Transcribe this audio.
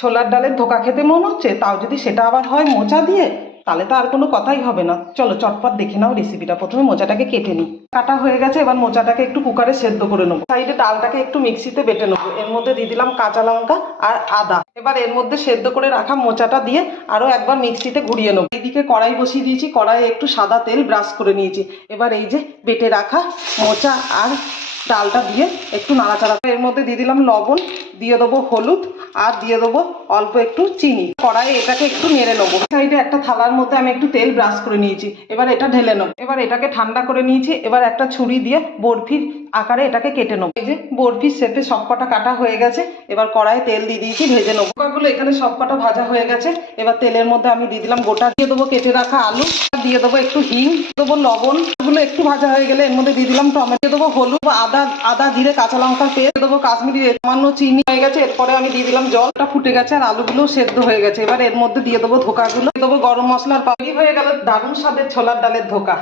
ছোলার ডালের ধোকা খেতে মন হচ্ছে, তাও যদি সেটা আবার হয় মোচা দিয়ে, তাহলে তো আর কোনো কথাই হবে না। চলো চটপট দেখে নাও রেসিপিটা। প্রথমে মোচাটাকে কেটে নিই। কাটা হয়ে গেছে, এবার মোচাটাকে একটু কুকারে সেদ্ধ করে নেবো। সাইডে ডালটাকে একটু মিক্সিতে বেটে নেবো। এর মধ্যে দিয়ে দিলাম কাঁচা লঙ্কা আর আদা। এবার এর মধ্যে সেদ্ধ করে রাখা মোচাটা দিয়ে আরও একবার মিক্সিতে ঘুরিয়ে নেবো। এইদিকে কড়াই বসিয়ে দিয়েছি, কড়াইয়ে একটু সাদা তেল ব্রাশ করে নিয়েছি। এবার এই যে বেটে রাখা মোচা আর ডালটা দিয়ে একটু নাড়াচাড়া। এর মধ্যে দিয়ে দিলাম লবণ, দিয়ে দেবো হলুদ, আর দিয়ে দেবো অল্প একটু চিনি। কড়াইয়ে এটাকে একটু নেড়ে নেবো। সাইডে একটা থালার মধ্যে আমি একটু তেল ব্রাশ করে নিয়েছি, এবার এটা ঢেলে নেবো। এবার এটাকে ঠান্ডা করে নিয়েছি। এবার একটা ছুরি দিয়ে বরফির আকারে এটাকে কেটে নেবো। এই যে বরফির শেপে সবকটা কাটা হয়ে গেছে। এবার কড়াইয়ে তেল দিয়ে দিয়েছি, ভেজে নেবো। পোকাগুলো এখানে সবকটা ভাজা হয়ে গেছে। এবার তেলের মধ্যে আমি দিয়ে দিলাম গোটা, দিয়ে দেবো কেটে রাখা আলু, দিয়ে দেবো একটু হিং, দেবো লবণ। এগুলো একটু ভাজা হয়ে গেলে এর মধ্যে দিয়ে দিলাম টমেটো, দিয়ে দেবো হলুদ, আদা জিরে কাঁচা লঙ্কা পেস্ট, দেবো কাশ্মীরি সামান্য চিনি। হয়ে গেছে, এরপরে আমি দিয়ে দিলাম জলটা ফুটে গেছে আর আলুগুলো সেদ্ধ হয়ে গেছে। এবার এর মধ্যে দিয়ে দেবো ধোকাগুলো, দেবো গরম মশলার পানি। হয়ে গেল দারুণ স্বাদের ছোলার ডালের ধোকা।